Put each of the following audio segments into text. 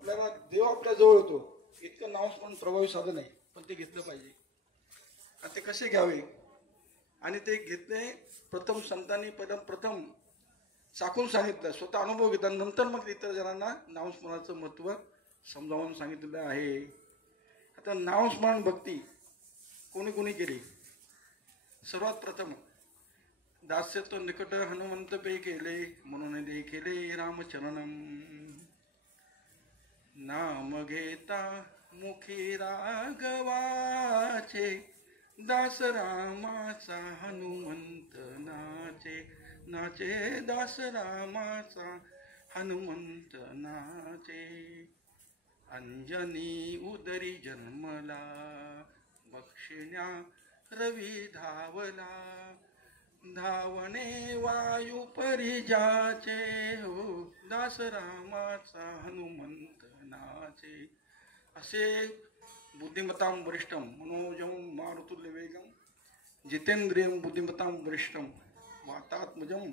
आपल्याला देव आपल्या जवळ येतो इतकं नामस्मरण प्रभावी साधन आहे, पण ते घेतलं पाहिजे. आणि ते कसे घ्यावे आणि ते घेतले प्रथम संतांनी प्रथम चाखून सांगितलं, स्वतः अनुभव घेतला, नंतर मग इतर जणांना नामस्मरणाचं महत्त्व समजावून सांगितलेलं आहे. आता नामस्मरण भक्ती कोणी कोणी केली? सर्वात प्रथम दास्यत्व निकट हनुमंत पे केले, म्हणून देखिले रामचरणम. नाम घेता मुखी राघवाचे, दास रामाचा हनुमंत नाचे. नाचे दास रामाचा हनुमंत नाचे. अंजनी उदरी जन्मला, बक्षिण्या रवी धावला. धावणे वायू परिजाचे, हो दास रामाचा हनुमंत नाचे. असे बुद्धिमतां वरिष्ठम मनोजम मारुतुल्य वेगम जितेंद्रियम बुद्धिमतां वरिष्ठम वातात्मजम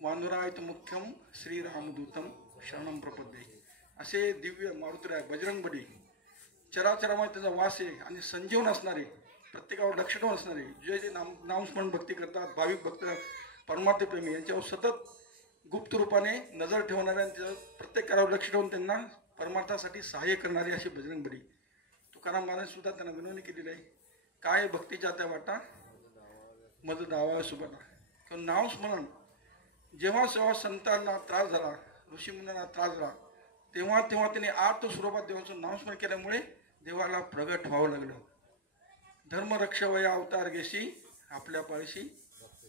वानुरायत मुख्यम श्रीरामदूतम शरणम प्रपद्ये. असे दिव्य मारुतीराय बजरंगबली चराचरामध्ये त्याचा वास आहे आणि संजीवन असणारे, प्रत्येकावर लक्ष ठेवून असणारे, जे जे नामस्मरण भक्ती करतात, भाविक भक्त परमार्थप्रेमी यांच्यावर सतत गुप्त रूपाने नजर ठेवणारे आणि प्रत्येक कार्यावर लक्ष ठेवून त्यांना परमार्थासाठी सहाय्य करणारे असे बजरंगबली. तुकाराम महाराज सुद्धा त्यांना विनवणी केलेली आहे, काय भक्तीच्या त्या वाटा मज दावा सुबला. किंवा नामस्मरण जेव्हा जेव्हा संतांना त्रास झाला, ऋषीमुनींना त्रास झाला, तेव्हा तेव्हा त्यांनी आर्त स्वरूपात देवाचं नामस्मरण केल्यामुळे देवाला प्रगट व्हावं लागलं. धर्मरक्षवया अवतार घेशी आपल्या पाळीशी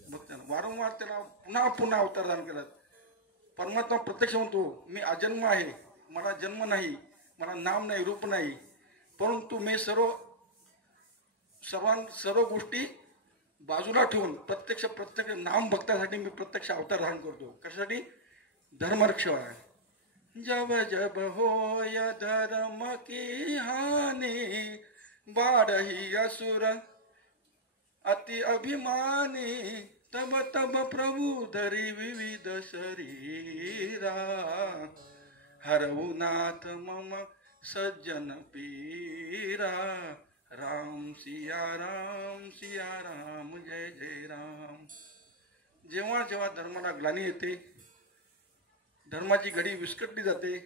भक्तांना. वारंवार त्याला पुन्हा पुन्हा अवतार धारण केला. परमात्मा प्रत्यक्ष म्हणतो, मी अजन्म आहे, मला जन्म नाही, मला नाम नाही, रूप नाही, परंतु मी सर्व गोष्टी बाजूला ठेवून प्रत्यक्ष नाम भक्तासाठी मी प्रत्यक्ष अवतार धारण करतो. कशासाठी? धर्मरक्षवा. जब जब होय धर्म की हानि, बाढ़ही असुर अति अभिमानी. तब तब प्रभु धरी विविध शरीरा, हरऊ नाथ मम सज्जन पीरा. राम सिया राम जय जय राम. जेव्हा जेव्हा धर्माला ग्लानी येते, धर्माची घडी विस्कटली जाते,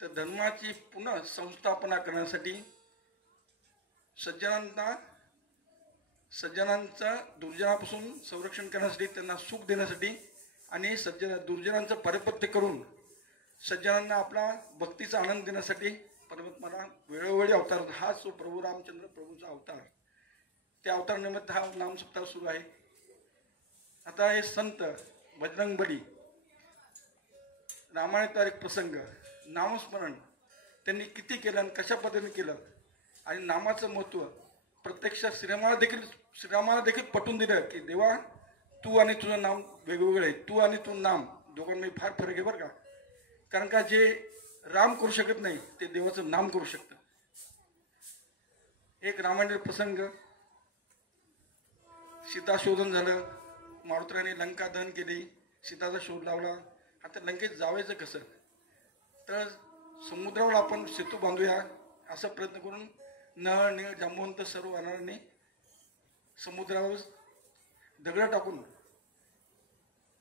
तर धर्माची पुन्हा संस्थापना करण्यासाठी सज्जनांचा दुर्जनापासून संरक्षण करण्यासाठी, त्यांना सुख देण्यासाठी आणि दुर्जनांचं पारिपत्य करून सज्जनांना आपला भक्तीचा आनंद देण्यासाठी परमात्म्याला वेळोवेळी अवतार. हाच प्रभू रामचंद्र प्रभूचा अवतार. त्या अवतार निमित्त हा नामसप्ताह सुरू आहे. आता हे संत बजरंगबली रामायणातील एक प्रसंग, नामस्मरण त्यांनी किती केलं आणि कशा पद्धतीने केलं आणि नामाचं महत्त्व प्रत्यक्ष श्रीरामाला देखील पटवून दिलं की देवा, तू आणि तुझं नाम वेगवेगळं आहे, तू आणि तू नाम दोघांमध्ये फार फरक आहे बरं का. कारण का जे राम करू शकत नाही ते देवाचं नाम करू शकतं. एक रामायणातील प्रसंग, सीता शोधन झालं, मारुतीरायाने लंका दहन केली, सीताचा शोध लावला. आता लंकेत जावायचं कसं? तर समुद्रावर आपण सेतू बांधूया असा प्रयत्न करून नळ नीळ जांबवंत सर्व वानरांनी समुद्रावर दगड टाकून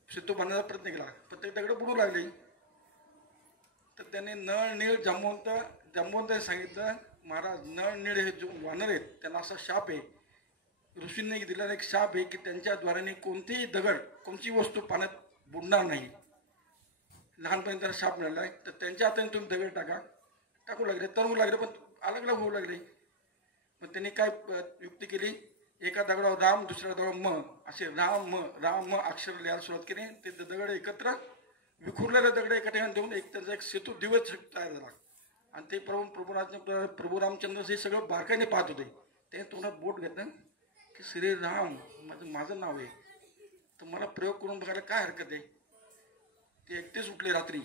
सेतू बांधण्याचा प्रयत्न केला, पण ते दगड बुडू लागले. तर त्याने नळ नीळ जांबवंत सांगितलं, महाराज नळ नीळ हे जो वानर आहेत त्यांना असा शाप आहे, ऋषींनी दिलेला एक शाप आहे की त्यांच्या द्वाराने कोणतीही दगड, कोणती वस्तू पाण्यात बुडणार नाही. लहानपणी त्याला शाप मिळाला आहे. तर त्यांच्या हाताने तुम्ही दगड टाकू लागले, तरंगू लागले, पण अलग अलग होऊ लागले. मग त्यांनी काय युक्ती केली, एका दगडावर राम, दुसऱ्या दगडावर म, असे राम म अक्षर लिहायला सुरुवात केली. ते दगड एकत्र विखुरलेले दगड एका ठिकाणी देऊन त्यांचा एक सेतू दिव्य तयार झाला. आणि ते प्रभू रामचंद्र हे सगळं बारकाईने पाहत होते. ते तोंडात बोट घेतलं की श्रीराम माझं नाव आहे, तर मला प्रयोग करून बघायला काय हरकत आहे. ते एकटेच उठले रात्री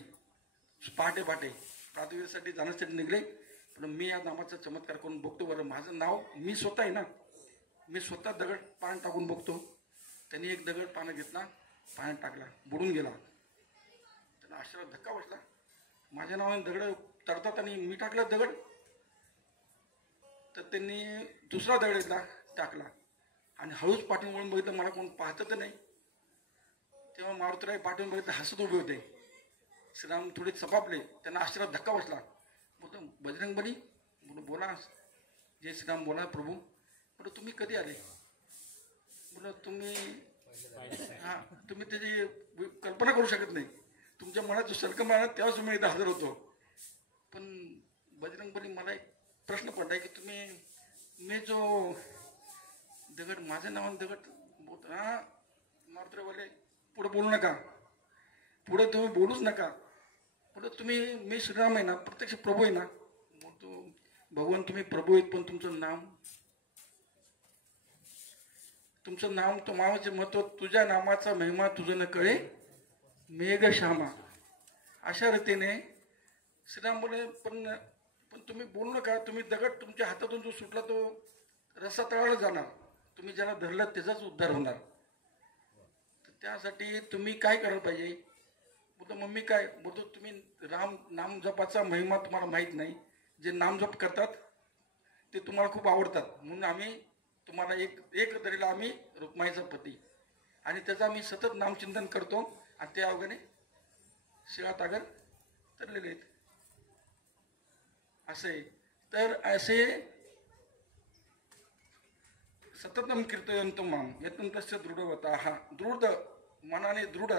पहाटे प्रातःवेळेसाठी जाण्यासाठी निघले. पण मी या नामाचा चमत्कार करून बघतो बरं, माझं नाव मी स्वतः आहे ना, मी स्वतः दगड पाण्यात टाकून बघतो. त्यांनी एक दगड पाण्यात घेतला, पाण्यात टाकला, बुडून गेला. त्यांना आश्चर्यात धक्का बसला. माझ्या नावाने दगड तरतात आणि मी टाकला दगड. तर त्यांनी दुसरा दगड टाकला आणि हळूच पाठवून वळून बघितलं, मला कोण पाहतं तर नाही. तेव्हा मारुतीराय पाठवून बघितलं, हसत उभे होते. श्रीराम थोडे चपापले, त्यांना आश्चर्यात धक्का बसला. बोलतो बजरंगबली, बोला. जय श्रीराम, बोला प्रभू. बोलतो तुम्ही कधी आले? बोला तुम्ही हां, तुम्ही त्याची कल्पना करू शकत नाही. तुमच्या मनात जो सलकम आहे ना, तेव्हाच तुम्ही इथं हजर होतो. पण बजरंगबली, मला एक प्रश्न पडलाय की तुम्ही मी जो दगड, माझ्या नावाने दगड बोलतो. हां मारुतीराय पुढे बोलू नका, पुढे तुम्ही बोलूच नका. पुढे तुम्ही, मी श्रीराम आहे ना, प्रत्यक्ष प्रभू आहे ना. बोलतो भगवान तुम्ही प्रभू आहेत, पण तुमचं नाम तुम्हाचे महत्व, तुझ्या नामाचा महिमा तुझं न कळे मेघ श्यामा. अशा रीतीने श्रीराम बोले, पण तुम्ही बोलू नका. तुम्ही दगड तुमच्या हातातून जो सुटला तो रस्ता तळाला जाणार. तुम्ही ज्याला धरलं त्याचाच उद्धार होणार. तर त्यासाठी तुम्ही काय करायला पाहिजे? बोलतो मम्मी काय? बोलतो तुम्ही नाम जपाचा महिमा तुम्हाला माहीत नाही. जे नामजप करतात ते तुम्हाला खूप आवडतात, म्हणून आम्ही तुम्हाला एक तरीला आम्ही रुक्माईचा पती, आणि त्याचा आम्ही सतत नामचिंतन करतो, आणि त्या अवघाने शिळात आगर तरलेले आहेत. असे तर असे सततम कीर्तयंतो माम यतंतस्य दृढवता. हा दृढ मनाने दृढ,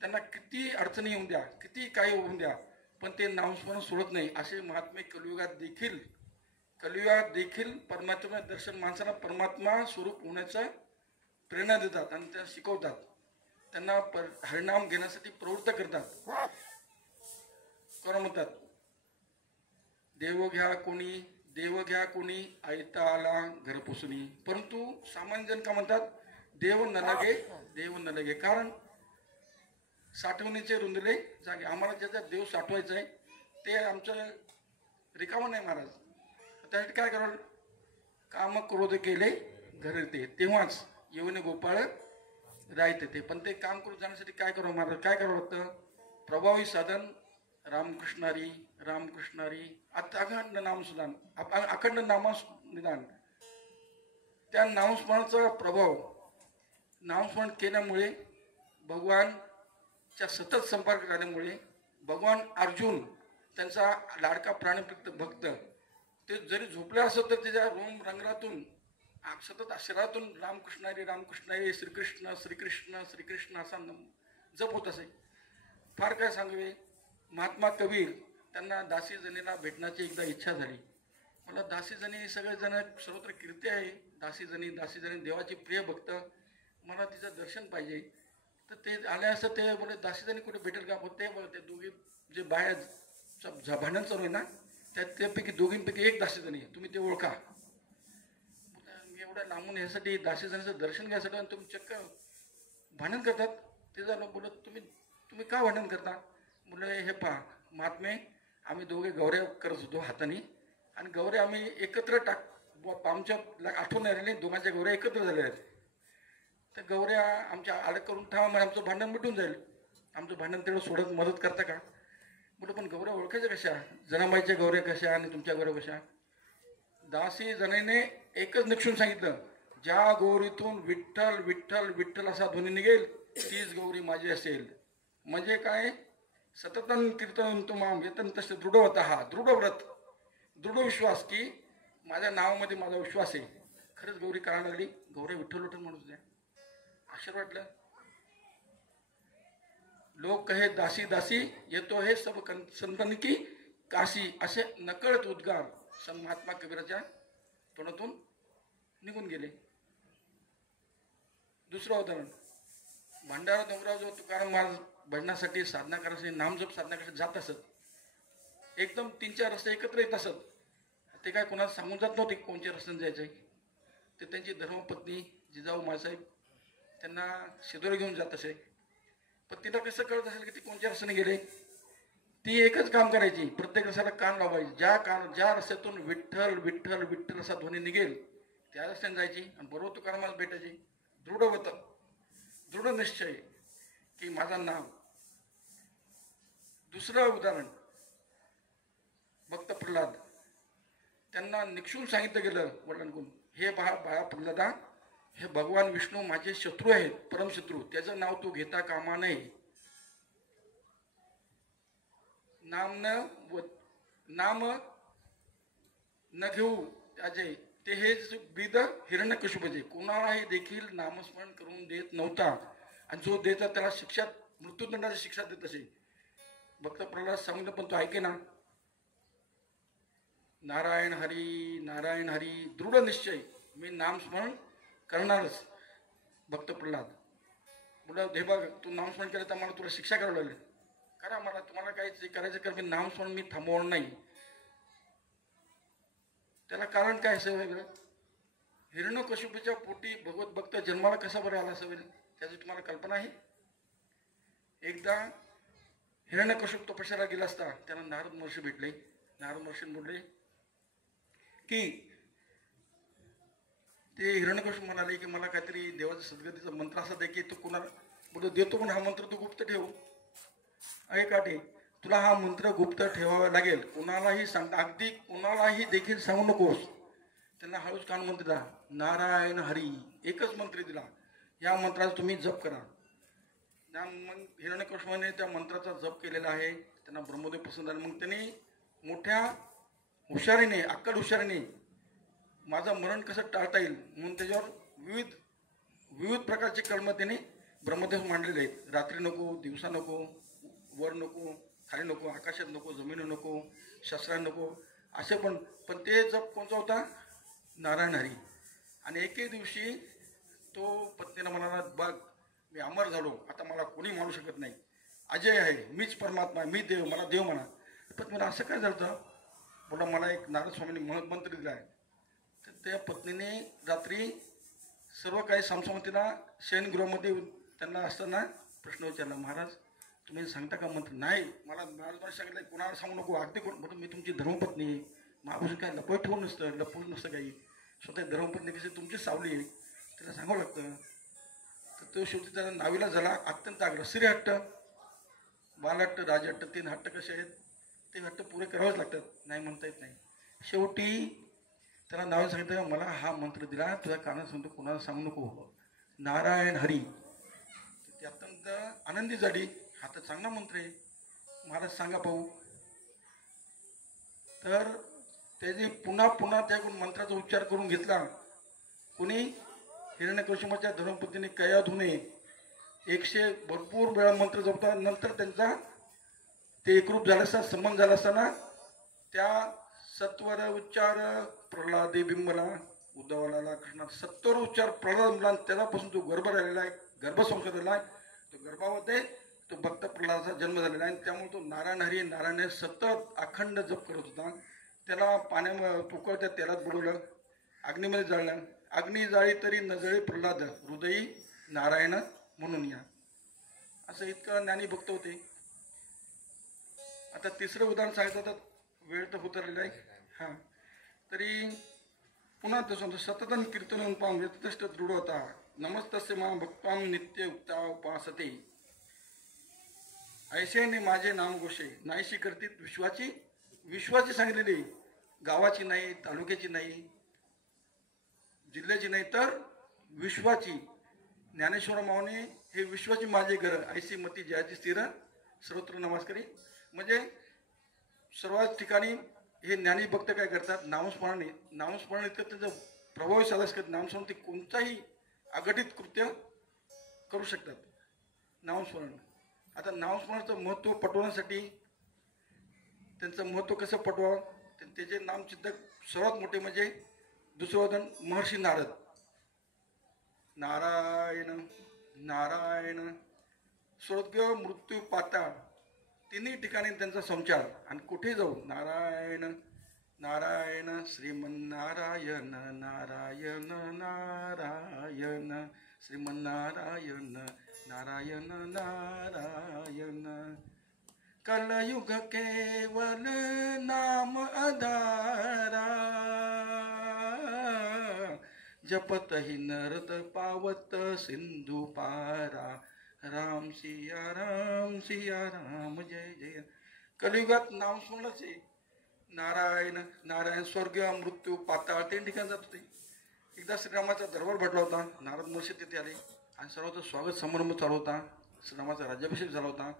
त्यांना किती अडचणी येऊन द्या, किती काही होऊन द्या, पण ते नामस्मरण सोडत नाही. असे महात्मे कलियुगात देखील परमात्मा दर्शन, माणसाला परमात्मा स्वरूप होण्याचा प्रेरणा देतात आणि त्या शिकवतात. त्यांना हरिनाम घेण्यासाठी प्रवृत्त करतात. कोण म्हणतात, देव घ्या कोणी ऐता आला घर पुसणी. परंतु सामान्य जन का म्हणतात, देव न लगे. कारण साठवणीचे रुंदले जागे. आम्हाला ज्याचा देव साठवायचा आहे ते आमचं रिकामं नाही महाराज. त्यासाठी काय करावं? काम क्रोध केले घर येते, तेव्हाच येऊन गोपाळ राहते ते. पण ते काम करून जाण्यासाठी काय करावं महाराज? काय करावं लागतं? प्रभावी साधन रामकृष्णारी अखंड नामस्मरण, अखंड नामस्मरण. त्या नामस्मरणाचा प्रभाव, नामस्मरण केल्यामुळे, भगवानच्या सतत संपर्क झाल्यामुळे, भगवान अर्जुन त्यांचा लाडका प्राणप्रिय भक्त, ते जरी झोपले असत तर त्याच्या रोम रंगरातून सतत शरीरातून रामकृष्णारी श्रीकृष्ण असा जप होत असे. फार काय सांगवे. महात्मा कबीर, त्यांना दासी जणीला भेटण्याची एकदा इच्छा झाली. मला दासी जणी सगळेजण सर्वत्र कीर्ती आहे, दासी जणी देवाची प्रिय भक्त, मला तिचं दर्शन पाहिजे. तर ते आले असं, ते बोले दासी जणी कुठे भेटेल का? ते दोघी जे बाया भांडण चालू आहे ना, त्यापैकी दोघींपैकी एक दासी जणी, तुम्ही ते ओळखा. मी एवढ्या लांबून यासाठी दासी जणीचं दर्शन घ्यायसाठी, आणि तुम्ही चक्क भांडण करतात. ते झालं. बोलत तुम्ही का भांडण करता? मुलं हे पहा महात्मे, आम्ही दोघे गौऱ्या करत होतो हाताने, आणि गौऱ्या आम्ही एकत्र आमच्या आठवण राहिली, दोघांच्या गौऱ्या एकत्र झाल्या आहेत. तर गौऱ्या आमच्या अलग करून ठेवा, मग आमचं भांडण मिटून जाईल. आमचं भांडण तेवढं सोडत मदत करता का? बोलतो पण गौऱ्या ओळखायच्या कशा? जनाबाईच्या गौऱ्या कशा आणि तुमच्या गौऱ्या कशा? दासी जणीने एकच निक्षून सांगितलं, ज्या गौरीतून विठ्ठल विठ्ठल विठ्ठल असा ध्वनी निघेल तीच गौरी माझी असेल. म्हणजे काय? सततन कीर्तन तुम्हाला येतन तसे दृढ होता. हा दृढ व्रत, दृढ विश्वास की माझ्या नावामध्ये माझा विश्वास आहे. खरंच गौरी करायला लागली. गौरी विठ्ठल विठ्ठल म्हणत होत्या. आश्चर्य वाटलं. लोक कहे दासी दासी येतो हे सब संतन की काशी, असे नकळत उद्गार महात्मा कबीराच्या तोंडातून निघून गेले. दुसरं उदाहरण, भंडारा डोंगराव जो तुकाराम महाराज भजनासाठी साधना करायसाठी, नामजप साधना करायसाठी जात असत. एकदम 3-4 रस्ते एकत्र येत असत. ते काय कोणाला सांगून जात नव्हते कोणत्या रस्त्याने जायचंय. ते त्यांची धर्मपत्नी जिजाऊ मासाहेब त्यांना शिदोरी घेऊन जात असे. पण तिला कसं कळत असेल की ती कोणत्या रस्त्याने गेले? ती एकच काम करायची, प्रत्येक रस्त्याला कान लावायची. ज्या रस्त्यातून विठ्ठल विठ्ठल विठ्ठल असा ध्वनी निघेल त्या रस्त्याने जायची, आणि बरोबर तुकारामाला भेटायची. दृढ होतं, दृढ निश्चय की माझं नाव. दुसरं उदाहरण, प्रल्हाद त्यांना निक्षून सांगितलं गेलं वडिलांकडून, हे बाळा प्रल्हादा, हे भगवान विष्णू माझे शत्रू आहेत, परमशत्रू, त्याचं नाव तू घेता कामा नये. नाम न घेऊ त्याचे ते हेच बिद हिरण्यकशिपूचे, कोणालाही देखील नामस्मरण करून देत नव्हता, आणि जो देता त्याला शिक्षा, मृत्यूदंडाची शिक्षा देत असे. भक्त प्रल्हाद सांगितलं पण तो ऐके ना. नारायण हरी दृढ निश्चय, मी नामस्मरण करणारच. भक्त प्रल्हाद बोला, हे बघ तू नामस्मरण केलं तर मला तुला शिक्षा करावं लागेल. करा, मला तुम्हाला काही करायचं कर, मी नामस्मरण मी थांबवणार नाही. त्याला कारण काय असेल? हिरण्यकशिपूच्या पोटी भगवत भक्त जन्माला कसा बरं आला असेल त्याची तुम्हाला कल्पना आहे? एकदा हिरण्यकशिपू तपस्याला गेला असता त्यांना नारद महर्षी भेटले. नारद महर्षी बोलले की ते हिरण्यकशिपू म्हणाले की मला काहीतरी देवाचा सद्गतीचा मंत्र असा दे की तू कुणाला बोलतो देतो, पण हा मंत्र तू गुप्त ठेव. ऐकाटे तुला हा मंत्र गुप्त ठेवावा लागेल, कुणालाही सांगता, अगदी कुणालाही देखील सांगू नकोस. त्यांना हळूच कान मंत्र दिला, नारायण हरी, एकच मंत्र दिला, या मंत्राचा तुम्ही जप करा. मग हिरण्यकशिपूने त्या मंत्राचा जप केलेला आहे. त्यांना ब्रह्मदेव पसंत आले. मग त्यांनी मोठ्या हुशारीने, अक्कल हुशारीने माझं मरण कसं टाळता येईल म्हणून त्याच्यावर विविध प्रकारचे कर्म त्यांनी ब्रह्मदेव मांडलेले आहेत. रात्री नको, दिवसा नको, वर नको, खाली नको, आकाशात नको, जमिनी नको, शस्त्रा नको, असे पण ते जप कोणता होता? नारायण हरी. आणि एके दिवशी तो पत्नीला म्हणाला, बघ मी अमर झालो, आता मला कोणी मानू शकत नाही, अजय आहे, मीच परमात्मा, मी देव, मला देव म्हणा. पण मला असं काय झालं? बोला मला एक नारद स्वामींनी मंत्र दिला आहे. तर त्या पत्नीने रात्री सर्व काही समसमतीला शयनगृहामध्ये त्यांना असताना प्रश्न विचारला, महाराज तुम्ही सांगता का मंत्र? नाही, मला महाराज सांगितलं कुणाला सांगू नको, अगदी कोण म्हणून मी तुमची धर्मपत्नी आहे, महापासून काय लपवून ठेवून नसतं, लपवून नसतं काही, स्वतः धर्मपत्नी कशी तुमची सावली आहे त्याला सांगावं लागतं. तर तो शेवटी त्याला नावीला झाला. अत्यंत आग्रह, श्रीहट्ट, बालहट्ट, राजहट्ट, 3 हट्ट कसे आहेत ते हट्ट पुरे करावेच लागतात, नाही म्हणता येत नाही. शेवटी त्याला नाव सांगितलं, मला हा मंत्र दिला, तुझ्या कानात सांगतो, कोणाला सांगू नको, नारायण हरी. ती अत्यंत आनंदी झाली. हा तर चांगला मंत्र आहे, महाराज सांगा पाहू. तर त्याने पुन्हा त्या मंत्राचा उच्चार करून घेतला. कोणी? हिरण्यकशिपूच्या धर्मपत्नीने कयाधूने 100 भरपूर वेळा मंत्र जपता. नंतर त्यांचा ते एकरूप झाला असता, संबंध झाला असताना त्या सत्वर उच्चार प्रल्हादे बिंबला उद्धवाला कृष्णा, 70 उच्चार प्रल्हाद मुला, त्याच्यापासून तो गर्भ राहिलेला आहे, गर्भसंस्कार झालेला आहे. तो गर्भामध्ये तो भक्त प्रल्हादाचा जन्म झालेला आहे. त्यामुळे तो नारायण हरी नारायण सतत अखंड जप करत होता. त्याला पाण्यामध्ये उकळत्या तेलात बुडवलं, अग्नीमध्ये जाळलं. अग्नी जाळी तरी न जळे प्रल्हाद, हृदयी नारायण म्हणून या. असं इतकं ज्ञानी भक्त होते. आता तिसरं उदाहरण सांगायचं तर वेळ तर उतरलेला आहे. हां, तरी पुन्हा तसं सततन कीर्तन पाम यथेष्ट दृढ होता. नमस्तस्य मा भक्ताम नित्य उक्ता उपासते, ऐशेने माझे नाम घोषे. नाहीशी करतील विश्वाची सांगितलेली, गावाची नाही, तालुक्याची नाही, जिल्ह्याची नाही, तर विश्वाची. ज्ञानेश्वर माऊने हे विश्वाची माझे घर, ऐशी मती जयाची स्थिर, सर्वत्र नमस्कारी. म्हणजे सर्वच ठिकाणी हे ज्ञानी भक्त काय करतात? नामस्मरण इतकं त्याचं प्रभावी साधस करतात. नामस्मरण ते कोणताही अघटित कृत्य करू शकतात. नामस्मरण. आता नामस्मरणाचं महत्त्व पटवण्यासाठी त्यांचं महत्त्व कसं पटवावं, त्याचे नामचिंतक सर्वात मोठे म्हणजे दुसरं महर्षी नारद. नारायण नारायण, स्वर्ग मृत्यू पाताळ तिन्ही ठिकाणी त्यांचा संचार. आणि कुठे जाऊ नारायण नारायण, श्रीमन्नारायण नारायण नारायण, श्रीमन्नारायण नारायण नारायण. कलयुग केवल नाम आधारा, जपत ही नरत पावत सिंधू पारा. राम सिया राम जय जय. कलियुगात नामस्मरणच आहे. नारायण नारायण स्वर्ग मृत्यू पाताळ 3 ठिकाणी जात होते. एकदा श्रीरामाचा दरबार भरला होता. नारद महर्षी तिथे आले आणि सर्वांचा स्वागत समारंभ चालू होता. श्रीरामाचा राज्याभिषेक झाला होता.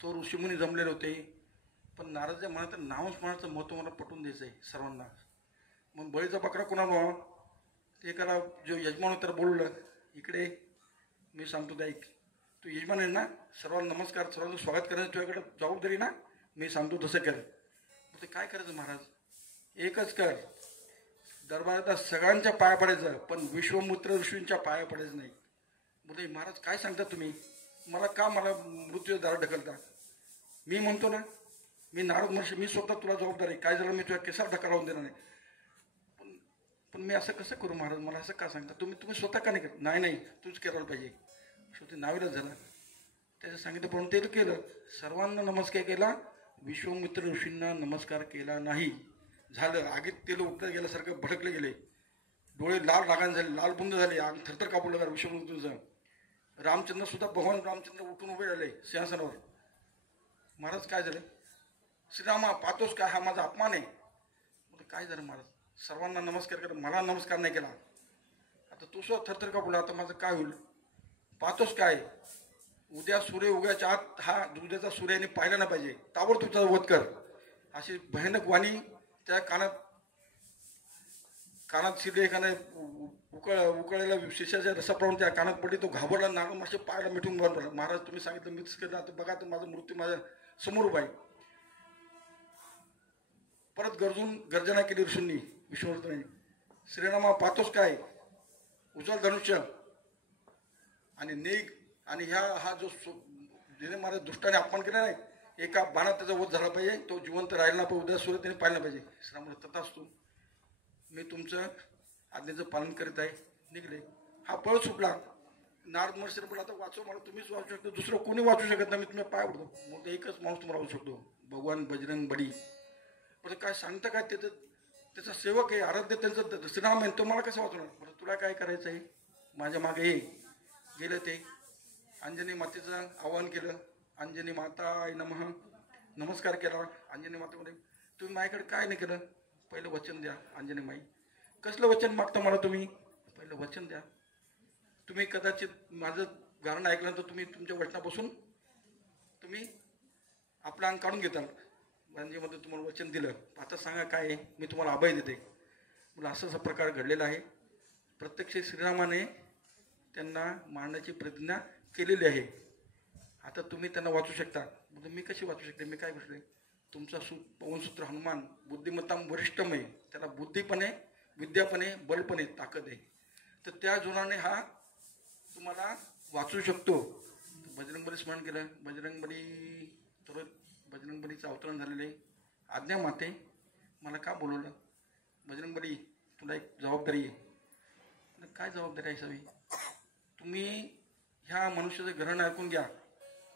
तो ऋषीमुनी जमलेले होते. पण नारदच्या मनात नामस्मरणाचं महत्त्व मला पटवून द्यायचं आहे सर्वांना. मग बळीचा बकरा कोणाला व्हावा ते एकाला जो यजमान होता बोललं, इकडे मी सांगतो त्या ऐक, तू यजमान आहे ना, सर्वांना नमस्कार, सर्वांचं स्वागत करण्याची तुझ्याकडे जबाबदारी ना, मी सांगतो तसं कर. ते काय करायचं महाराज, एकच कर, दरबारात सगळ्यांच्या पाया पडायचं, पण विश्वमित्र ऋषींच्या पाया पडायचं नाही. बोलते महाराज काय सांगता तुम्ही, मला मृत्यूच्या दारात ढकलता. मी म्हणतो ना, मी नारद महर्षी, मी स्वतः तुला जबाबदारी, काय झालं मी तुझ्या केसार ढका लावून देणार नाही. पण मी असं कसं करू महाराज, मला असं का सांगता तुम्ही स्वतः का नाही करत. नाही तूच करायला पाहिजे. शेवटी नावीलाच झाला. त्याचं सांगितलं पण ते केलं. सर्वांना नमस्कार केला, विश्वमित्र ऋषींना नमस्कार केला नाही. झालं, आगीत तेल उठलं गेल्यासारखं भडकले गेले, डोळे लाल रागान झाले, लाल बुंद झाले, आग थरथर कापू लागला विश्वमित्रचं. रामचंद्र सुद्धा, भगवान रामचंद्र उठून उभे राहिले सिंहासनावर. महाराज काय झालं, श्रीरामा पाहतोस काय, हा माझा अपमान आहे. काय झालं महाराज, सर्वांना नमस्कार केला, मला नमस्कार नाही केला. आता तू सुद्धा थरथर कापू लागला, आता माझं काय होईल, पाहतोस काय, उद्या सूर्य उगायच्या आत हा उद्याचा सूर्याने पाहिला नाही पाहिजे, ताबडतोब तुझा वध कर. अशी भयानक वाणी त्या कानात शिरले, एखाद्या उकळलेल्या शिष्याच्या रसाप्रमाणे त्या कानात पडली. तो घाबरला, नारद महर्षी पायाला मिठून बंद पडला. महाराज तुम्ही सांगितलं मीच केलं, आता बघा तर माझा मृत्यू माझ्या समोर उभा आहे. परत गर्जना केली ऋषींनी, विश्वमित्रांनी. श्रीरामा पाहतोस काय, उचल धनुष्य आणि निघ. आणि हा जो जिने माझ्या दुष्टाने अपमान केला नाही, एका बाणात त्याचा वध झाला पाहिजे, तो जिवंत राहिला पाहिजे, उद्या सूर्य त्याने पाहिला पाहिजे. श्रीराम तथास्तु, मी तुमचं आज्ञेचं पालन करीत आहे. निघले. हा पळ सुटला. नारद महर्षी बोला, आता वाचव मला, तुम्हीच वाचू शकतो, दुसरं कोणी वाचू शकत नाही, मी तुम्ही पाय पडतो. मग एकच माणूस तुम्हाला वाचू शकतो, भगवान बजरंग बली. पण काय सांगता काय, त्याचा सेवक आहे, आराध्य त्यांचं श्रीराम आहे, तो मला कसं वाचवणार. बरं तुला काय करायचं आहे, माझ्या मागे ये. गेलं ते अंजनी मातेचं आवाहन केलं. अंजनी माता नमः, नमस्कार केला. अंजनी मातेमध्ये, तुम्ही माझ्याकडे काय नाही केलं, पहिलं वचन द्या. अंजनी माई, कसलं वचन मागता मला तुम्ही, पहिलं वचन द्या. तुम्ही कदाचित माझं गाणं ऐकल्यानंतर तुम्ही तुमच्या वचनापासून तुम्ही आपलं अंग काढून घेताल. म्हणजे तुम्हाला वचन दिलं, आता सांगा काय आहे, मी तुम्हाला अभय देते. मला असा प्रकार घडलेला आहे. प्रत्यक्ष श्रीरामाने त्यांना मारण्याची प्रतिज्ञा केलेली आहे. आता तुम्ही त्यांना वाचू शकता. म्हणजे मी कशी वाचू शकते, मी काय गोष्ट, तुमचा पवनसूत्र हनुमान बुद्धिमत्ताम वरिष्ठम आहे, त्याला बुद्धीपणे विद्यापणे बलपणे ताकद आहे. तर त्या जोराने हा तुम्हाला वाचू शकतो. बजरंगबली स्मरण केलं. बजरंगबलीचं अवतरण झालेलं आहे. आज्ञा माते, मला का बोलवलं. बजरंगबली तुला एक जबाबदारी आहे. काय जबाबदारी आहे सवी, तुम्ही ह्या मनुष्याचं ग्रहण ऐकून घ्या.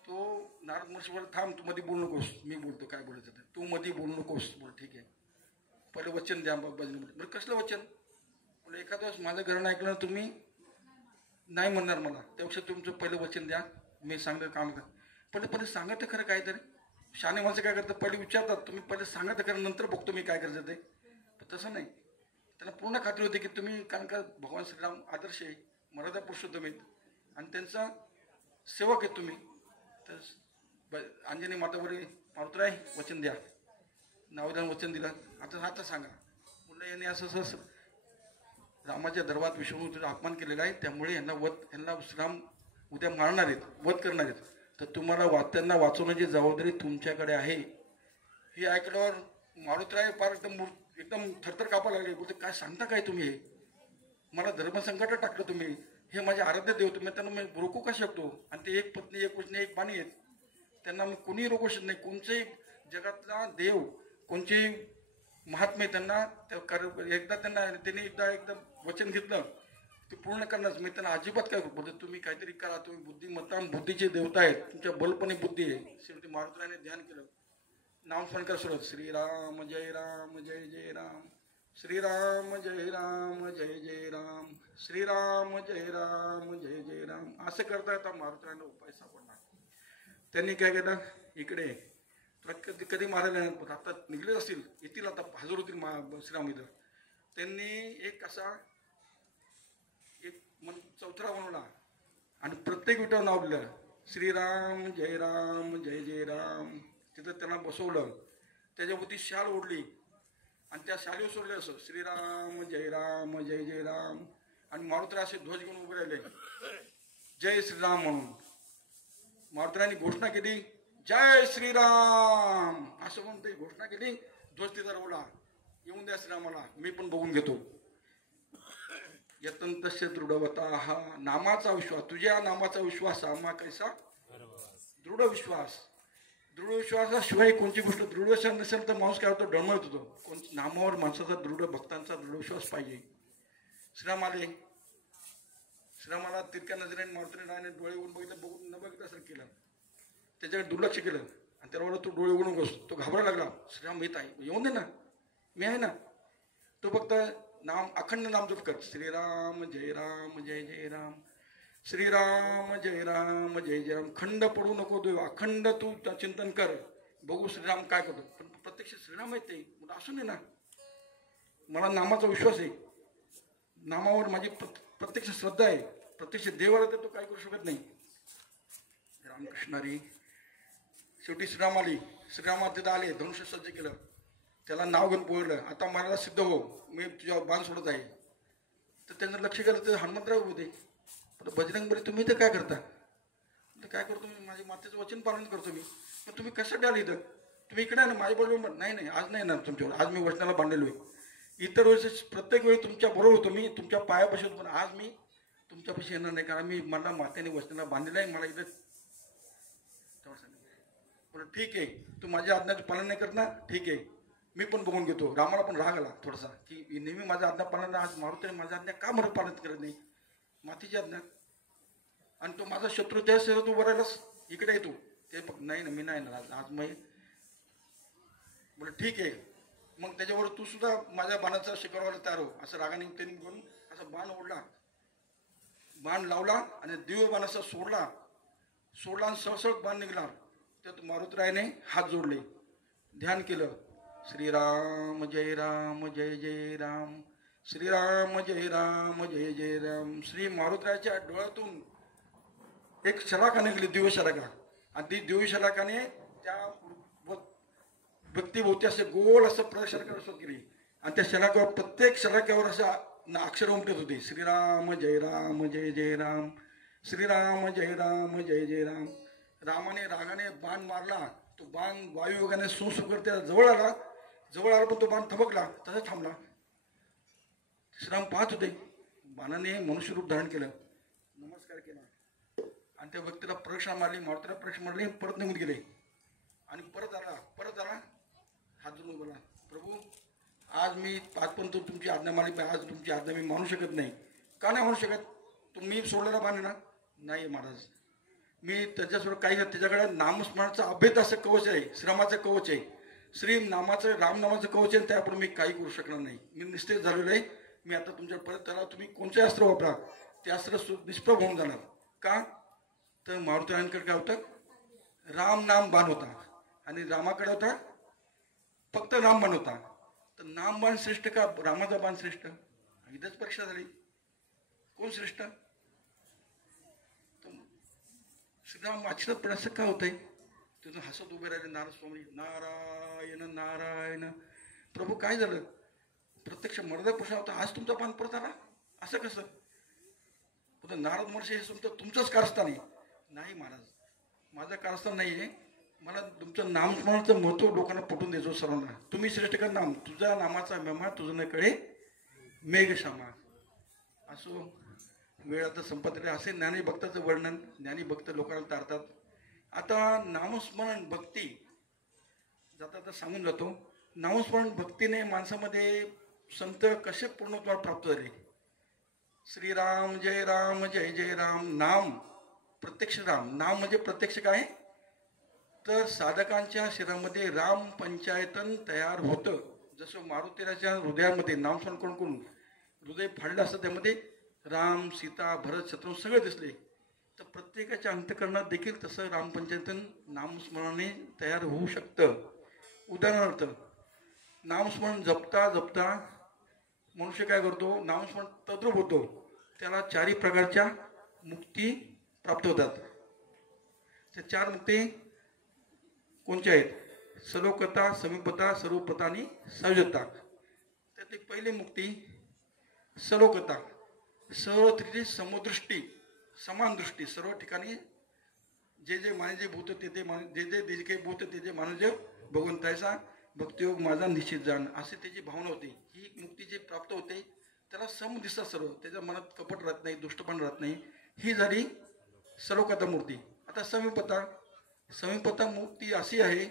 तो नारद महर्षी बोल, थांब तू मध्ये बोलू नकोस, मी बोलतो काय बोलायचं ते, तू मध्ये बोलू नकोस. बोल ठीक आहे, पहिलं वचन द्या. बजरंगबली, बरं कसलं वचन. बोल एखाद्या वेळेस माझं ग्रहण ऐकलं तुम्ही नाही म्हणणार मला, त्यापेक्षा तुमचं पहिलं वचन द्या, मी सांगतं काम कर. पहिले सांगा तर खरं काय तरी. शाने माणसं काय करतात, पहिले विचारतात, तुम्ही पहिले सांगा तर खरं, नंतर बघतो मी काय करायचं ते. पण तसं नाही, त्यांना पूर्ण खात्री होती की तुम्ही, कारण का भगवान श्रीराम आदर्श आहे, मर्यादा पुरुषोत्तम आहेत आणि त्यांचा सेवक आहे तुम्ही. तर अंजनी मातावरील मारुतराय वचन द्या. नावेदान वचन दिलं. आता सांगा. मुलं यांनी असं रामाच्या दरबारात विष्णूचा अपमान केलेला आहे, त्यामुळे यांना श्रीराम उद्या मारणार आहेत, वध करणार आहेत. तर तुम्हाला त्यांना वाचवण्याची जबाबदारी तुमच्याकडे आहे. हे ऐकल्यावर मारुतराय फार एकदम थरथर कापायला लागले. बोलते काय सांगता काय तुम्ही, हे मला धर्मसंकटात टाकलं तुम्ही, हे माझे आराध्य देव, तुम्ही त्यांना मी रोखू का शकतो. आणि ते एक पत्नी एक वचने एक बाणी आहेत, त्यांना मी कोणीही रोखू शकत नाही. कोणतेही जगातला देव, कोणतेही महात्मे त्यांना एकदा एकदम वचन घेतलं ते पूर्ण करणार. मी त्यांना अजिबात काय बोलतो, तुम्ही काहीतरी करा, तुम्ही बुद्धिमत्ता बुद्धीचे देवता आहेत, तुमच्या बलपणे बुद्धी आहे. शेवटी मारुतरायाने ध्यान केलं, नामस्मरण करा सुरुवात. श्रीराम जय राम जय जय राम, श्रीराम जय राम जय जय राम, श्रीराम जय राम जय जय राम. असं करता येता मारुतरायाने उपाय सापडला. त्यांनी काय केलं, इकडे कधी कधी मारायला नाही, पण आता निघले असतील, येतील आता, हजर होतील श्रीराम इथं. त्यांनी एक असा एक चौथरा बनवला आणि प्रत्येक विटावर नाव दिलं, श्रीराम जय राम जय जय राम. तिथं त्यांना बसवलं, त्याच्यावरती शाल ओढली आणि त्या शालीवर सोडले असं श्रीराम जय जय राम. आणि मारुतीला असे ध्वज घेऊन उभे राहिले, जय श्रीराम म्हणून. मारुतीरानी घोषणा केली, जय श्रीराम असं म्हणून ते घोषणा केली. ध्वज तिथं रोवला, येऊन द्या श्रीरामाला, मी पण बघून घेतो. यतंतस्य दृढवता, हा नामाचा विश्वास, तुझ्या नामाचा विश्वास आम्हा कैसा दृढ विश्वास. दृढ विश्वासाशिवाय कोणती गोष्ट दृढ नसेल तर माणूस काय होतो, डळमळत होतो. नामावर माणसाचा दृढ, भक्तांचा दृढ विश्वास पाहिजे. श्रीराम आले, श्रीरामाला तिरक्या नजरेने मारुतीने डोळे उघडून बघितलं, बघून न बघितलं केलं, त्याच्याकडे दुर्लक्ष केलं आणि त्याला तू डोळे उघडून बस. तो घाबरायला लागला, श्रीराम येत आहे, येऊन दे ना, मी आहे ना. तो फक्त नाम अखंड नाम जप कर, श्रीराम जय जय राम, श्रीराम जय जय राम. खंड पडू नको देव, अखंड तू चिंतन कर, बघू श्रीराम काय करतो. पण प्रत्यक्ष श्रीराम आहेत ते, असू नये ना. मला नामाचा विश्वास आहे, नामावर माझी प्रत्यक्ष श्रद्धा आहे, प्रत्यक्ष देवाला तर तो काय करू शकत नाही. रामकृष्णारी शेवटी श्रीराम आली, श्रीराम तिथं आले, धनुष्य सज्ज केलं, त्याला नाव घेऊन बोललं, आता मला सिद्ध हो, मी तुझ्या बाण सोडत आहे. तर त्यांचं लक्ष केलं तर हनुमंतराव होते. बजरंग बली तुम्ही तर काय करता, काय करतो मी, माझ्या मातेचं वचन पालन करतो मी. पण तुम्ही कशासाठी आले इथं, तुम्ही इकडे ना माझ्या बरोबर. नाही आज नाही ना तुमच्यावर, आज मी वचनाला बांधलेलो आहे. इतर वेळेस प्रत्येक वेळी तुमच्या बरोबर होतो मी, तुमच्या पायापाशी होतो, पण आज मी तुमच्यापाशी येणार नाही, कारण मी मला मातेने वचनाला बांधलेलं आहे. मला इथं बरं ठीक आहे, तू माझ्या आज्ञाचं पालन नाही करत ना, ठीक आहे, मी पण बघून घेतो. रामाला पण राग आला थोडासा, की नेहमी माझ्या आज्ञा पालन, आज मारुतीने माझ्या आज्ञा का बरं पालन करत नाही, मातीची आज्ञा. आणि तो माझा शत्रू, त्या तू बरायलाच इकडे येतो, ते नाही ना, मी नाही ना आज मी. बरं ठीक आहे, मग त्याच्यावर तू सुद्धा माझ्या बाणाचा शिकारवायला तयार हो. असं रागाने त्यांनी घेऊन असा बाण ओढला, बाण लावला आणि दिव्य बाणाचा सोडला आणि सहसळ बाण निघला. त्यात मारुतीरायाने हात जोडले, ध्यान केलं, श्रीराम जय जय राम, श्रीराम जय जय राम. श्री मारुतीरायाच्या डोळ्यातून एक शलाका निघली, दिव्य शलाका, आणि ती दिव्य शलाकाने त्या व्यक्तीभोवती असे गोल असं प्रदक्षिणा करत सुरू केली. आणि त्या शलाकावर, प्रत्येक शलाक्यावर असं अक्षर उमटत होती, श्रीराम जय जय राम, श्रीराम जय जय राम. रामाने रागाने बाण मारला, तो बाण वायुयोगाने सुसुकर त्या जवळ आला, पण तो बाण थबकला, तसा थांबला. श्रीराम पाहत होते, बाणाने मनुष्य रूप धारण केलं, नमस्कार केला आणि त्या व्यक्तीला प्रदक्षिणा मारली, मारुतीला प्रदक्षिणा मारली, परत निघून गेले. आणि परत आला, हात जोडून बोला, प्रभू आज मी आजपर्यंत तुमची आज्ञा मारली, आज तुमची आज्ञा मी मानू शकत नाही. का नाही म्हणू शकत, तुम्ही सोडलेला बाण ना, नाही महाराज, मी त्याच्यासोबत काही नाही. त्याच्याकडे नामस्मरणाचं अभेद असं कवच आहे, श्रमाचं कवच आहे, श्री नामाचं रामनामाचं कवच आहे, त्यापुढे मी काही करू शकणार नाही. मी निश्चित झालेलो आहे. मी आता तुमच्या परत त्याला तुम्ही कोणते अस्त्र वापरा, ते अस्त्र निष्प्रभ होऊन जाणार. का तर मारुतीरायांकडे काय होतं, राम नाम बाण होता आणि रामाकडे होता फक्त राम बाण होता. तर नाम बाण श्रेष्ठ का रामाचा बाण श्रेष्ठ, इथंच परीक्षा झाली, कोण श्रेष्ठ. श्रीराम आश्चर्यात पण असं का होतंय, तिथून हसत उभे राहिले नारद स्वामी, नारायण नारायण. प्रभू काय झालं, प्रत्यक्ष मर्द पुरुषा होता, आज तुमचा बाण परत आला, असं कसं. नारद महर्षी हे तुमचंच कारस्थान आहे. नाही महाराज, माझं कारस्थान नाही आहे, मला तुमचं नामस्मरणाचं महत्त्व लोकांना पटवून द्यायचो सर्वांना. तुम्ही श्रेष्ठ कर नाम, तुझ्या नामाचा महिमा तुझं न कळे मेघश्यामा. असो, वेळ आता संपत असे ज्ञानी भक्ताचं वर्णन, ज्ञानी भक्त लोकांना तारतात. आता नामस्मरण भक्ती जाता सांगून जातो. नामस्मरण भक्तीने माणसामध्ये संत कसे पूर्णत्वाला प्राप्त झाले. श्रीराम जय जय राम. नाम प्रत्यक्ष राम, नाम म्हणजे प्रत्यक्ष काय, तर साधकांच्या शरीरामध्ये राम पंचायतन तयार होतं. जसं मारुतीराच्या हृदयामध्ये नामस्मरण करून हृदय फाडलं असतं, त्यामध्ये राम सीता भरत शत्रू सगळे दिसले. तर प्रत्येकाच्या अंतःकरणात देखील तसं रामपंचायतन नामस्मरणाने तयार होऊ शकतं. उदाहरणार्थ नामस्मरण जपता जपता मनुष्य काय करतो, नामस्मरण तद्रूप होतो, त्याला 4 प्रकारच्या मुक्ती प्राप्त होतात. त्या 4 मुक्ती कोणत्या आहेत? सलोकता, समीपता, सर्वपता आणि सायुज्यता. त्यातली पहिली मुक्ती सलोकता. सर्व ठिकाणी समदृष्टी, समान दृष्टी, सर्व ठिकाणी जे जे मानजे भूत ते ते जे काही भूत ते जे मानजे भगवंताचा भक्तियोग माझा निश्चित जाण, असे त्याची भावना होती. ही मुक्ती जी प्राप्त होते त्याला सम दिसतात सर्व, त्याच्या मनात कपट राहत नाही, दुष्टपण राहत नाही. ही झाली सलोकता मूर्ती. आता समीपता मुक्ती अशी आहे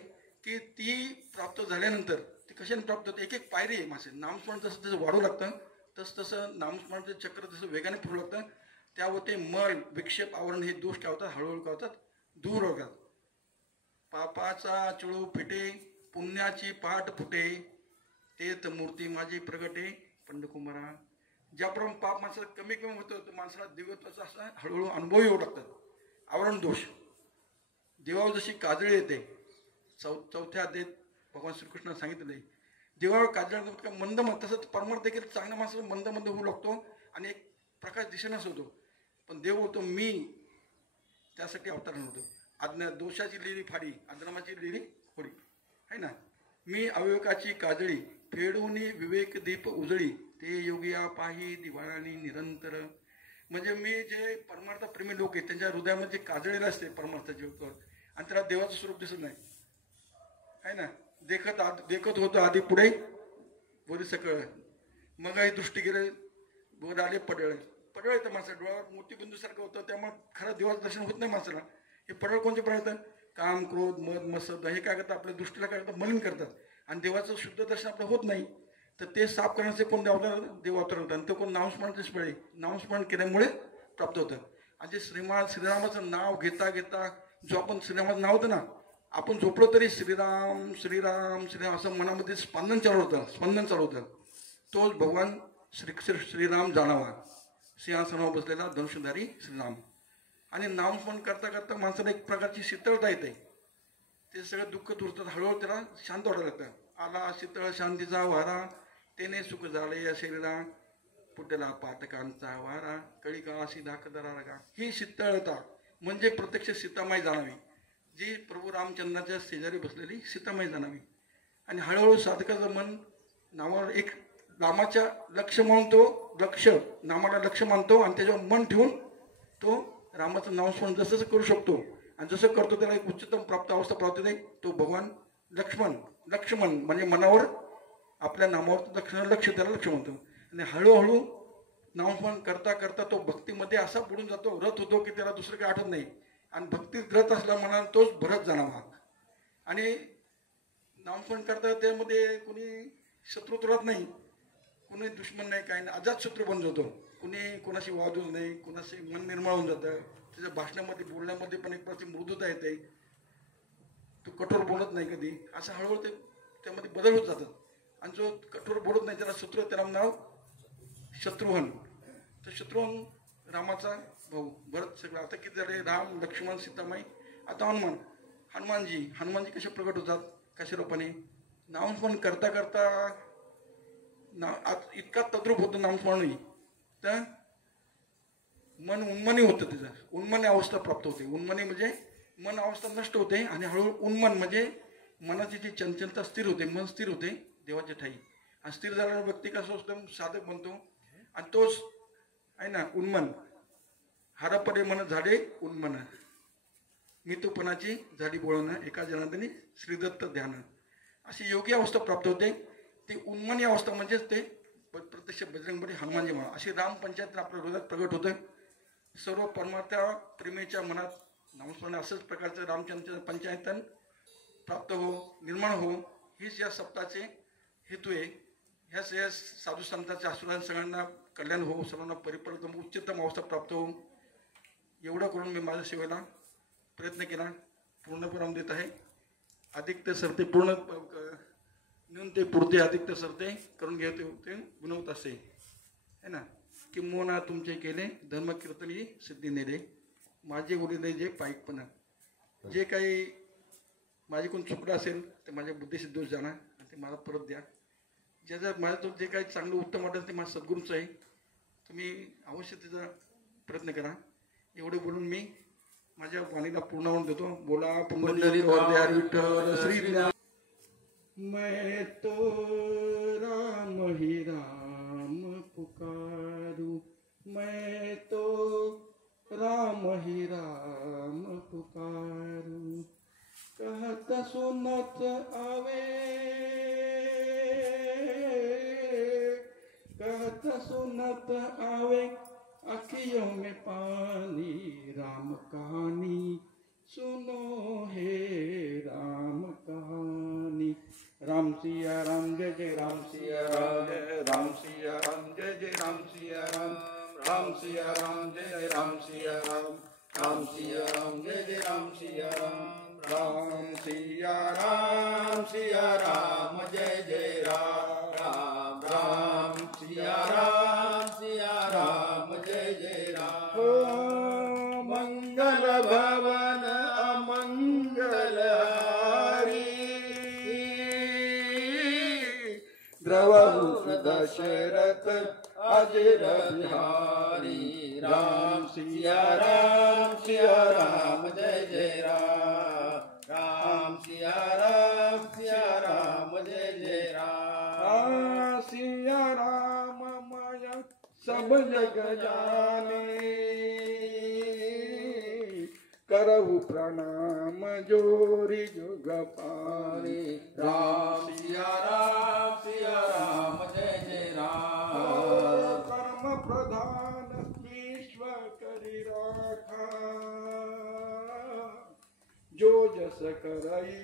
की ती प्राप्त झाल्यानंतर ती कशाने प्राप्त होते? एक एक पायरी आहे माझे. नामस्मरण जसं जसं वाढू लागतं तसं नामस्मरणाचं चक्र जसं वेगाने फिरू लागतं, त्यावर ते मल विक्षेप आवरण हे दोष काय होतात, हळूहळू काय होतात, दूर होतात. पापाचा चळू फिटे, पुण्याची पाठ फुटे, तेच मूर्ती माझी प्रगटे पंडकुमारा. ज्याप्रमाणे पाप माणसाला कमी कमी होतं तर माणसाला दिव्यत्वाचा असा हळूहळू अनुभव येऊ लागतात. आवरण दोष देवावर जशी काजळी येते, चौथ्या अध्यायात भगवान श्रीकृष्णाने सांगितले, देवावर काजळ मंद तसंच परमार्थ देखील चांगल्या माणसाला मंद मंद होऊ लागतो आणि एक प्रकाश दिसेनाच होतो. पण देव होतो मी, त्यासाठी अवतारण होतो. आज्ञा दोषाची लिहिली फाडी, अधर्माची लिहिली खोडी आहे ना. मी अविवेकाची काजळी, फेडून विवेक दीप उजळी, ते योगिया पाही दिवाळानी निरंतर. म्हणजे मी जे परमार्थ प्रेमी लोक आहेत त्यांच्या हृदयामध्ये काजळलेलं असते परमार्थाचे आणि त्याला देवाचं स्वरूप दिसत नाही आहे ना. देखत होतं आधी पुढे बोरी सकळ, मग ही दृष्टी गेले बोर आले पडळ तर माणसा डोळ्यावर मोठी बिंदूसारखं होतं, त्यामुळे खरं देवाचं दर्शन होत नाही माणसाला. हे पडळ कोणते पडळतात? काम, क्रोध, मद, मत्सर हे काय करतात, आपल्या दृष्टीला काय करतात, मलिन करतात आणि देवाचं शुद्ध दर्शन आपलं होत नाही. तर ते साफ करण्याचे कोण देव अवतार होतात आणि ते कोण नामस्मरणाचेच वेळे नामस्मरण केल्यामुळे प्राप्त होतं. आणि जे श्रीरामाचं नाव घेता घेता जो आपण श्रीरामाचं नाव होतं ना, आपण झोपलो तरी श्रीराम श्रीराम श्रीराम असं मनामध्ये स्पंदन चालू होतं. तोच भगवान श्रीराम जाणावा, सिंहासनावर बसलेला धनुष्यधारी श्रीराम. आणि नामस्मरण करता करता माणसाला एक प्रकारची शीतळता येते, ते सगळं दुःख दूर हळूहळू त्याला शांत वाटायला लागतं. आला शीतळ शांतीचा वारा, तेने सुख झाले या शरीरा, पुटला पातकांचा वारा, कळी काळाशी दाखदरा रागा. ही शीतळता म्हणजे प्रत्यक्ष सीतामाई जाणावी, जी प्रभू रामचंद्राच्या शेजारी बसलेली सीतामाई जाणावी. आणि हळूहळू साधकाचं मन नावावर एक नामाच्या लक्ष म्हणून तो नामाला लक्ष मानतो आणि त्याच्यावर मन ठेवून तो रामाचं नामस्मरण जसं जसं करू शकतो आणि जसं करतो त्याला एक उच्चतम अवस्था प्राप्त होते. तो भगवान लक्ष्मण म्हणजे मनावर आपल्या नामावर लक्ष त्याला लक्ष म्हणतो. आणि हळूहळू नामस्मरण करता करता तो भक्तीमध्ये असा बुडून जातो, रथ होतो की त्याला दुसरं काही आठवत नाही. आणि भक्तीत रथ असल्या मनाला तोच भरत जाणावा. आणि नामस्मरण करता त्यामध्ये कोणी शत्रू राहत नाही, कोणी दुश्मन नाही, काही नाही, अजात शत्रू बनून जातो. कुणी कोणाशी वाद होत नाही, कोणाशी मन निर्मळ होऊन जातं. त्याच्या भाषणामध्ये बोलण्यामध्ये पण एक प्रकारची मृदुता येते, तो कठोर बोलत नाही कधी. असं हळूहळू ते त्यामध्ये बदल होत जातात. आणि जो कठोर बोलत नाही त्याला शत्रू, त्याला नाव शत्रुघ्न. तर शत्रुघ्न रामाचा भाऊ भरत सगळं. आता किती झाले? राम, लक्ष्मण, सीतामाई, आता हनुमानजी कसे प्रकट होतात, कशा रूपाने नामस्मरण करता करता इतका तद्रूप होतं नामस्मरणही, तर मन उन्मनी होतं, त्याचं उन्मनी अवस्था प्राप्त होते. उन्मनी म्हणजे मन अवस्था नष्ट होते आणि हळूहळू उन्मन म्हणजे मनाची जी चंचलता स्थिर होते, मन स्थिर होते देवाच्या ठाई. आणि स्थिर झालेला व्यक्ती कसं असतो, साधक बनतो. आणि तोच आहे ना उन्मन, हरपरे मन झाडे उन्मन, मितूपणाची झाडी बोळणं, एका जनार्दनी श्रीदत्त ध्यान, अशी योगी अवस्था प्राप्त होते. ती उन्मनी अवस्था म्हणजेच ते प्रत्यक्ष बजरंगबली हनुमानजी म्हणा, अशी राम पंचायत आपल्या हृदयात प्रगट होतं. सर्व परमार्था प्रेमीच्या मनात नामस्मरण असंच प्रकारचं रामचंद्र पंचायतन प्राप्त हो, निर्माण हो, हीच या सप्ताहाचे हेतू आहे. ह्याच या साधू संतांच्या आशीर्वाद सगळ्यांना कल्याण हो, सर्वांना परिपूर्ण उच्चतम अवस्था प्राप्त हो, एवढं करून मी माझ्या सेवेला प्रयत्न केला. पूर्णविराम देत आहे. अधिक ते सरते पूर्ण न्यून ते पुरते अधिक ते सरते करून घेते होते गुणवत असे है ना. किंबहुना तुमचे केले धर्मकीर्तनी सिद्धी नेले. माझे उरलेले जे पाईकपणा जे काही माझ्याकडून चुकलं असेल ते माझ्या बुद्धीशी दोष जाणार आणि ते मला परत द्या. ज्याचं माझ्यातून जे काही चांगलं उत्तम वाटेल ते माझ्या सद्गुरूचं आहे. तुम्ही अवश्य त्याचा प्रयत्न करा. एवढे बोलून मी माझ्या वाणीला पूर्ण देतो. बोला पुंडलिक विठ्ठल श्री. मैं तो राम ही राम पुकारू, मैं तो राम ही राम पुकारू, कहत सुनत आवे, कहत सुनत आवे, अखियों में पानी, राम कहानी सुनो हे राम कहानी. राम सिया राम जय जय राम सिया राम जय राम सिया राम जय जय राम सिया राम, राम सिया राम जय जय राम सिया राम, राम सिया राम जय जय राम सिया राम, राम सिया राम सिया राम जय जय राम, राम राम सिया राम जय जय राम. मंगल भवन अमंगल हारी, द्रवहु दशरथ अजर बिहारी. राम सिया राम जय जय राम, राम सिया राम जय जय राम. सिया राम माया सब जग जाने, करहु प्रणाम जोरी जुग पारे. राम सिया राम जय जय राम. कर्म प्रधान विश्व करि राखा, जो जस करई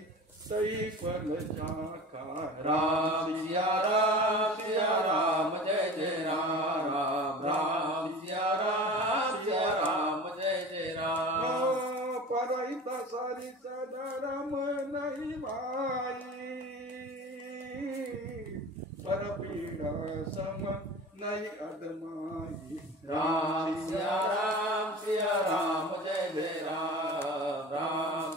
तई फल चाखा. राम सिया राम जय जय राम, राम राम सिया राम जय जय राम. परहित सरिस धर्म नहीं भाई, पर पीड़ा सम नहीं अदमाई. राम सिया राम जय जय राम, राम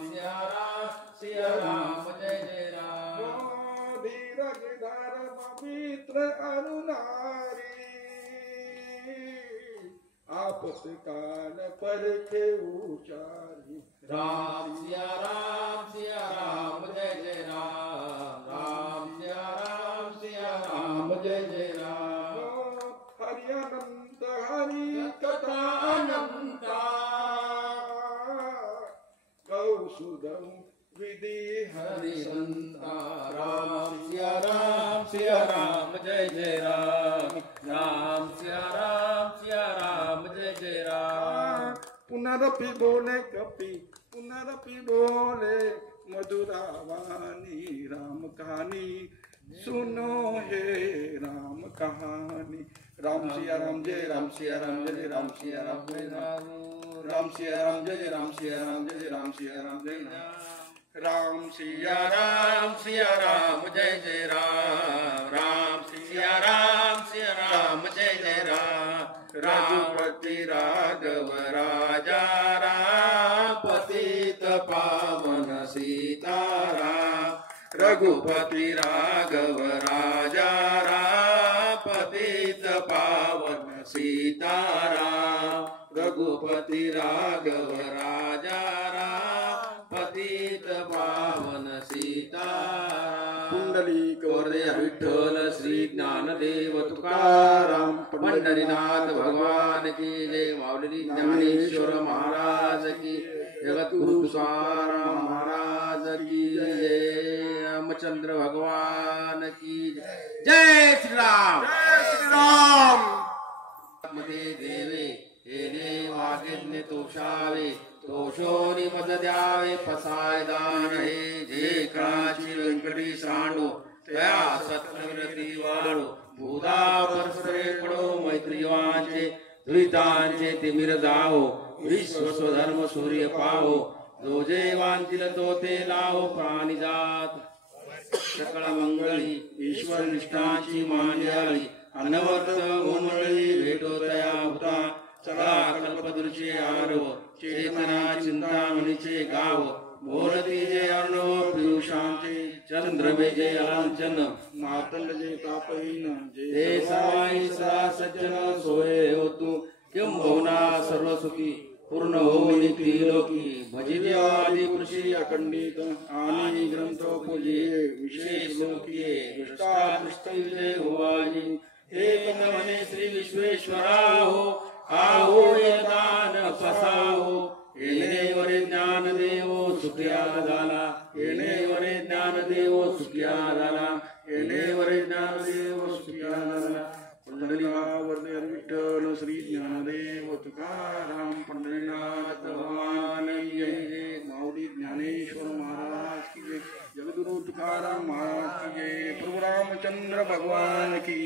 सिया राम जय जय राम. धीरज धर्म मित्र अरुणारी, आपत काल पर के उचारी. राम सिया राम जय जय राम, राम सिया राम जय जय राम. हरि अनंत हरि कथा अनंता, गौ सुदम विधि हरि संता. राम सिया राम जय जय राम, राम सिया राम जय जय राम. पुनरपि बोले कपि, पुनरपि बोले मधुरावाणी, राम कहानी सुनो हे राम कहानी. राम सिया राम जय राम सिया राम जय राम सिया राम जय राम, राम सिया राम जय राम सिया राम जय राम सिया राम जय राम. राम सिया राम जय जय राम, राम सिया राम जय जय राम. रघुपति राघव राजा राम, पतित पावन सीताराम. रघुपति राघव राजा राम, पतित पावन सीताराम. रघुपति राघव राजा राम, पतित पावन सीताराम. पुंडलिक वरदे विठ्ठल श्री ज्ञानदेव तुकाराम. पंढरीनाथ भगवान की जय. माऊली ज्ञानेश्वर महाराज की, जगद्गुरु तुकाराम महाराज की जय. रामचंद्र भगवान की जय. जय श्री राम, जय श्री राम. मध्ये देवे हे देवाज्ञ तोषावे, तोषोनी मज द्यावे पसाय दान हे. जे काची व्यंकटी सांडो, त्या सत्प्रगती वाढो. भूदा परस्परे पडो मैत्रीवांचे, द्वितांचे तिमिर जावो. विश्व स्वधर्म सूर्य पाहो, जो जे वांतील तो ते लावो. प्राणी जात सकळ मंगळी, ईश्वर निष्ठांची मांड्याळी. अनवर्त उमळी भेटो तया होता, सदा कल्पदृशी आरव. चेतना चिंतामणीचे गाव बोलती जे अर्णव पियुषांचे चंद्रमे जे लांछन मातंड जे तापहीन ते सर्वांनी सदा सज्जन सोये होतु किंबहुना सर्व सुखी पूर्ण होऊन त्रिलोकी भजिवे आदि पुरुषी अखंडित आणि ग्रंथ पूजिये विशेष लोकिये दृष्टादृष्ट विजय होवाजी हे म्हणे श्री विश्वेश्वरा हो आहो दान फसाहो येणे वरे ज्ञान देव सुखिया झाला येणे वरे ज्ञान देव सुखिया झाला येणे वरे ज्ञान देव सुखिया झाला पंढरीनाथ विठ्ठल श्री ज्ञानदेव तुकाराम पंढरीनाथ भगवान की जय माऊली ज्ञानेश्वर महाराज की जय जगद्गुरु तुकाराम महाराज की जय प्रभु रामचंद्र भगवान की